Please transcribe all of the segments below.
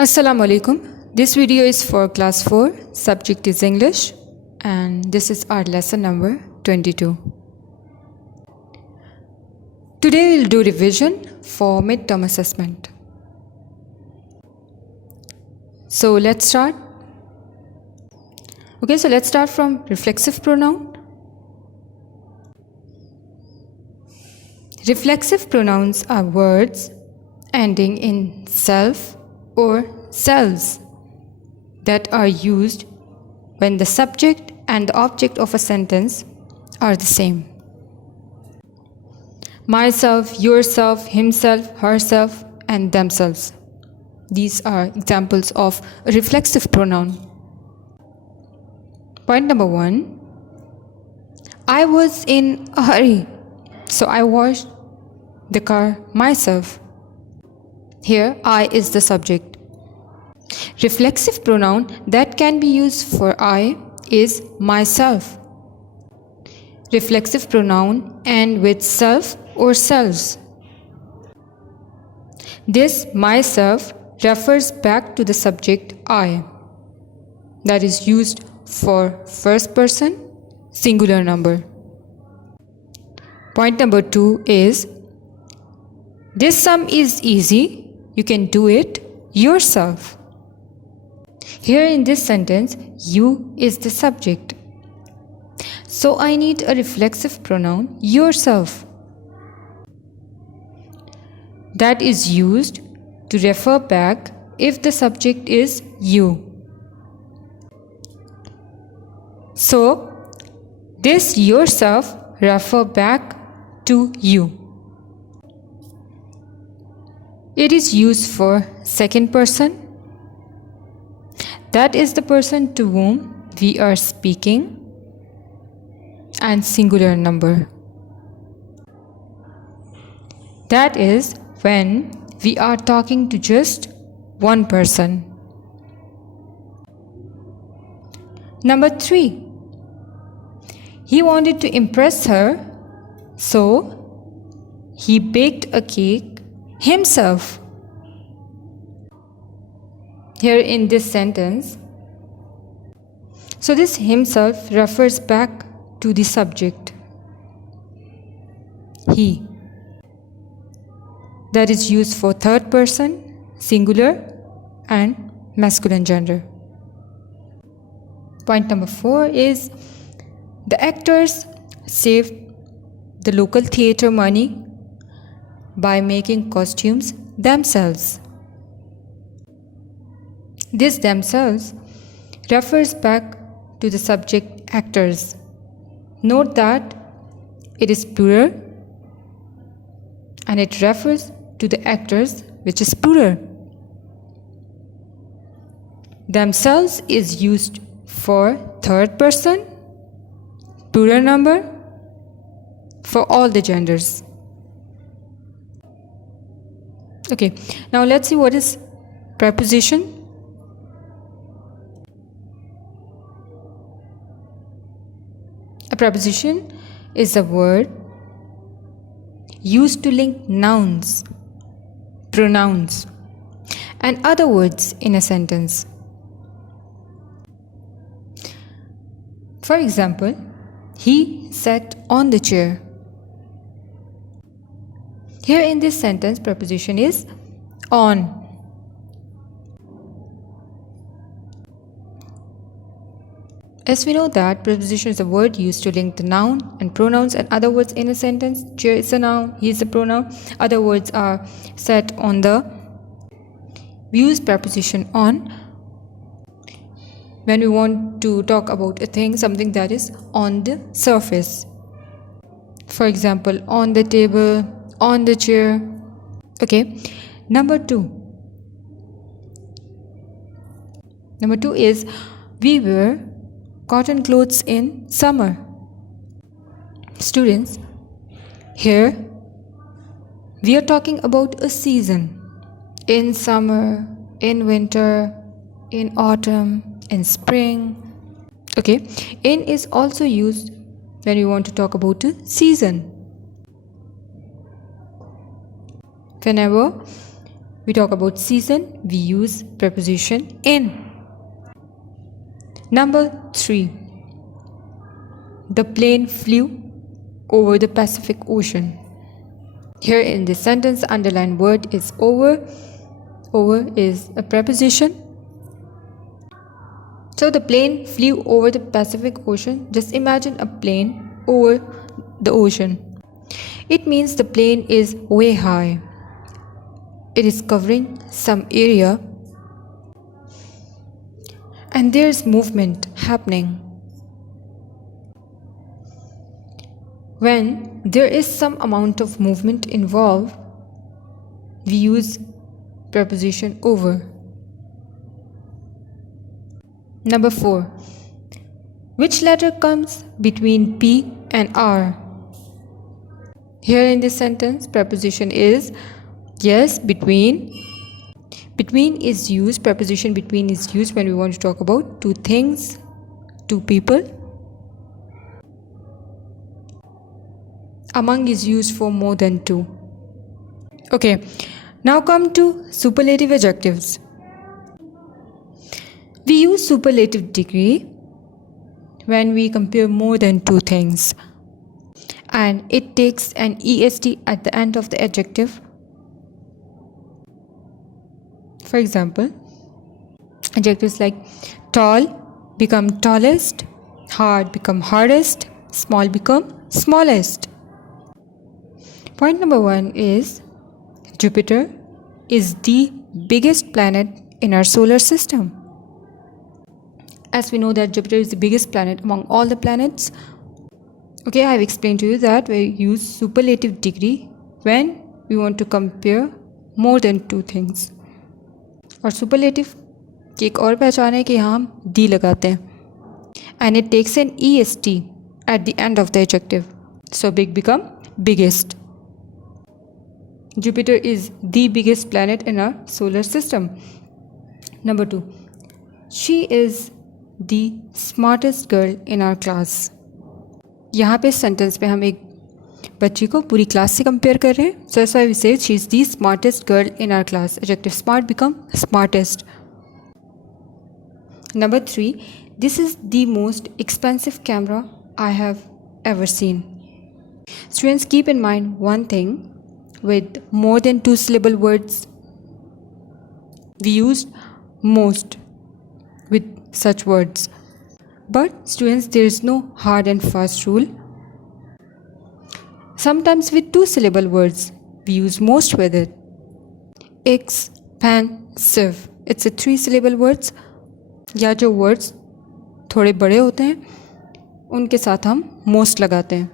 Assalamu alaikum. This video is for class 4, subject is English, and this is our lesson number 22. Today we'll do revision for midterm assessment. So let's start. Okay, so let's start from reflexive pronoun. Reflexive pronouns are words ending in self or selves that are used when the subject and the object of a sentence are the same. Myself, yourself, himself, herself, and themselves. These are examples of a reflexive pronoun. Point number 1. I was in a hurry, so I washed the car myself. Here, I is the subject. Reflexive pronoun that can be used for I is myself. Reflexive pronoun end with self or selves. This myself refers back to the subject I, that is used for first person singular number. Point number 2 is this sum is easy, you can do it yourself. Here in this sentence, you is the subject. So I need a reflexive pronoun yourself that is used to refer back if the subject is you. So this yourself refer back to you. It is used for second person. That is the person to whom we are speaking, and singular number. That is when we are talking to just one person. Number 3. He wanted to impress her, so he baked a cake himself. Here in this sentence, so this himself refers back to the subject, he, that is used for third person, singular, and masculine gender. Point number 4 is the actors saved the local theatre money by making costumes themselves. This themselves refers back to the subject actors. Note that it is plural and it refers to the actors, which is plural. Themselves is used for third person, plural number, for all the genders. Okay, now let's see what is preposition. A preposition is a word used to link nouns, pronouns, and other words in a sentence. For example, he sat on the chair. Here in this sentence, preposition is on. As we know that preposition is a word used to link the noun and pronouns and other words in a sentence. Chair is a noun, he is a pronoun. Other words are set on the. We use preposition on when we want to talk about a thing, something that is on the surface. For example, on the table, on the chair. Okay. Number 2. Number 2 is we wear cotton clothes in summer. Students, here we are talking about a season. In summer, in winter, in autumn, in spring. Okay, in is also used when we want to talk about a season. Whenever we talk about season, we use preposition in. Number 3. The plane flew over the Pacific Ocean. Here in this sentence, the underlined word is over. Over is a preposition. So the plane flew over the Pacific Ocean. Just imagine a plane over the ocean. It means the plane is way high. It is covering some area and there's movement happening. When there is some amount of movement involved, we use preposition over. Number 4. Which letter comes between P and R? Here in this sentence, preposition is yes, between. Between is used, preposition between is used when we want to talk about two things, two people. Among is used for more than two. Okay, now come to superlative adjectives. We use superlative degree when we compare more than two things, and it takes an est at the end of the adjective. For example, adjectives like tall become tallest, hard become hardest, small become smallest. Point number 1 is Jupiter is the biggest planet in our solar system. As we know that Jupiter is the biggest planet among all the planets. Okay, I have explained to you that we use superlative degree when we want to compare more than two things. और superlative की एक और पहचान है कि यहाँ हम D लगाते हैं. And it takes an est at the end of the adjective. So big become biggest. Jupiter is the biggest planet in our solar system. Number 2. She is the smartest girl in our class. यहाँ पे sentence पे हम एक बच्ची को पूरी class से compare कर रहे हैं. So that's why we say she is the smartest girl in our class. Adjective smart become smartest. Number 3. This is the most expensive camera I have ever seen. Students, keep in mind one thing. With more than two syllable words, we used most with such words. But students, there is no hard and fast rule. Sometimes with two syllable words, we use most with it. Expensive. It's a 3 syllable words. या जो words थोड़े बड़े होते हैं, उनके साथ हम most लगाते हैं.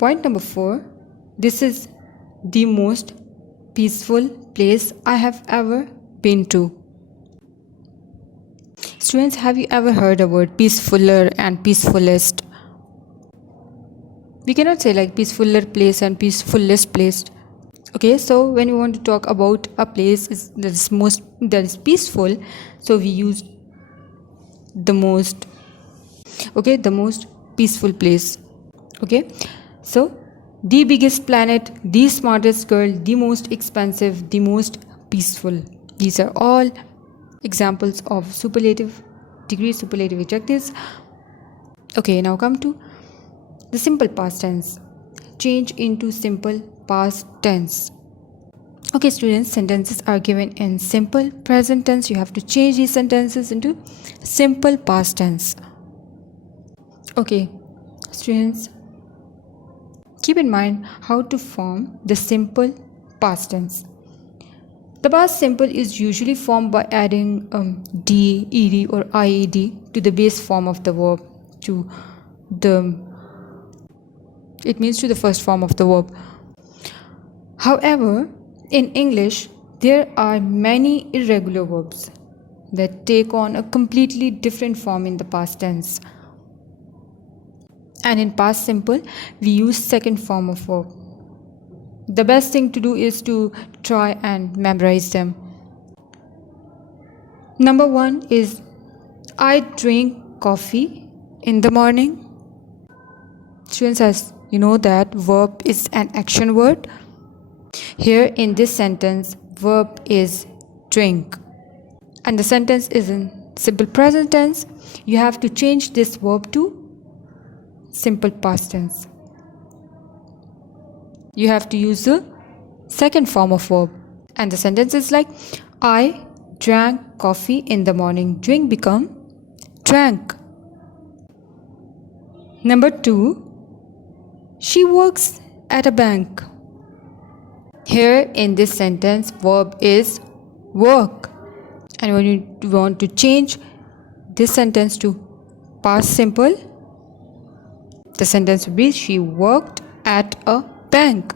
Point number 4. This is the most peaceful place I have ever been to. Students, have you ever heard the word peacefuller and peacefulest? We cannot say like peacefuller place and peacefulest place. Okay, so when we want to talk about a place that is peaceful, so we use the most. Okay, the most peaceful place. Okay, so the biggest planet, the smartest girl, the most expensive, the most peaceful. These are all examples of superlative degree, superlative adjectives. Okay, now come to the simple past tense. Change into simple past tense. Okay, students, sentences are given in simple present tense. You have to change these sentences into simple past tense. Okay, students, keep in mind how to form the simple past tense. The past simple is usually formed by adding d, ed or ied to the base form of the verb, to the first form of the verb. However, in English, there are many irregular verbs that take on a completely different form in the past tense. And in past simple, we use second form of verb. The best thing to do is to try and memorize them. Number 1 is I drink coffee in the morning. Students, as you know that verb is an action word. Here in this sentence, verb is drink. And the sentence is in simple present tense. You have to change this verb to simple past tense. You have to use the second form of verb. And the sentence is like, I drank coffee in the morning. Drink become drank. Number 2, she works at a bank. Here in this sentence, verb is work. And when you want to change this sentence to past simple, the sentence would be, she worked at a bank.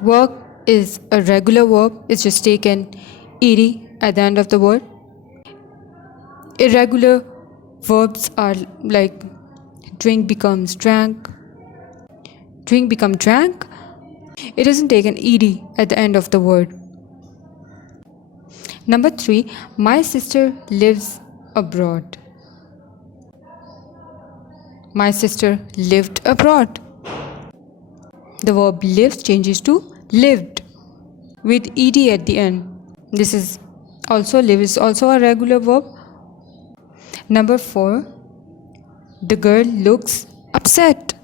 Work is a regular verb. It's just taken ed at the end of the word. Irregular verbs are like drink becomes drank, drink become drank. It isn't taken ed at the end of the word. Number 3, my sister lives abroad. My sister lived abroad. The verb lived changes to lived with ed at the end. This is also, live is also a regular verb. Number 4, the girl looks upset.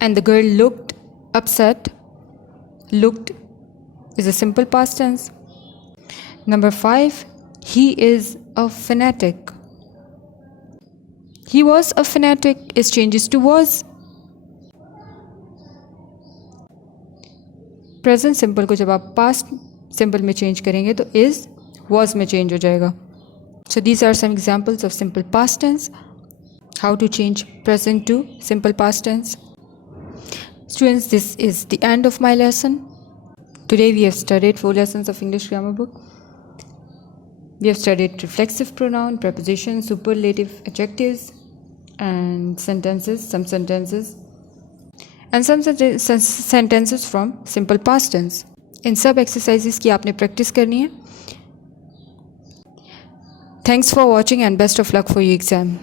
And the girl looked upset. Looked is a simple past tense. Number 5, he is a fanatic. He was a fanatic is changes to was. Present simple को जब आप past simple में change करेंगे तो is was में change हो जाएगा. So these are some examples of simple past tense. How to change present to simple past tense. Students, this is the end of my lesson. Today we have studied 4 lessons of English grammar book. We have studied reflexive pronoun, preposition, superlative, adjectives, and sentences, some sentences, and some sentences from simple past tense. इन सब exercises की आपने practice करनी है. Thanks for watching and best of luck for your exam.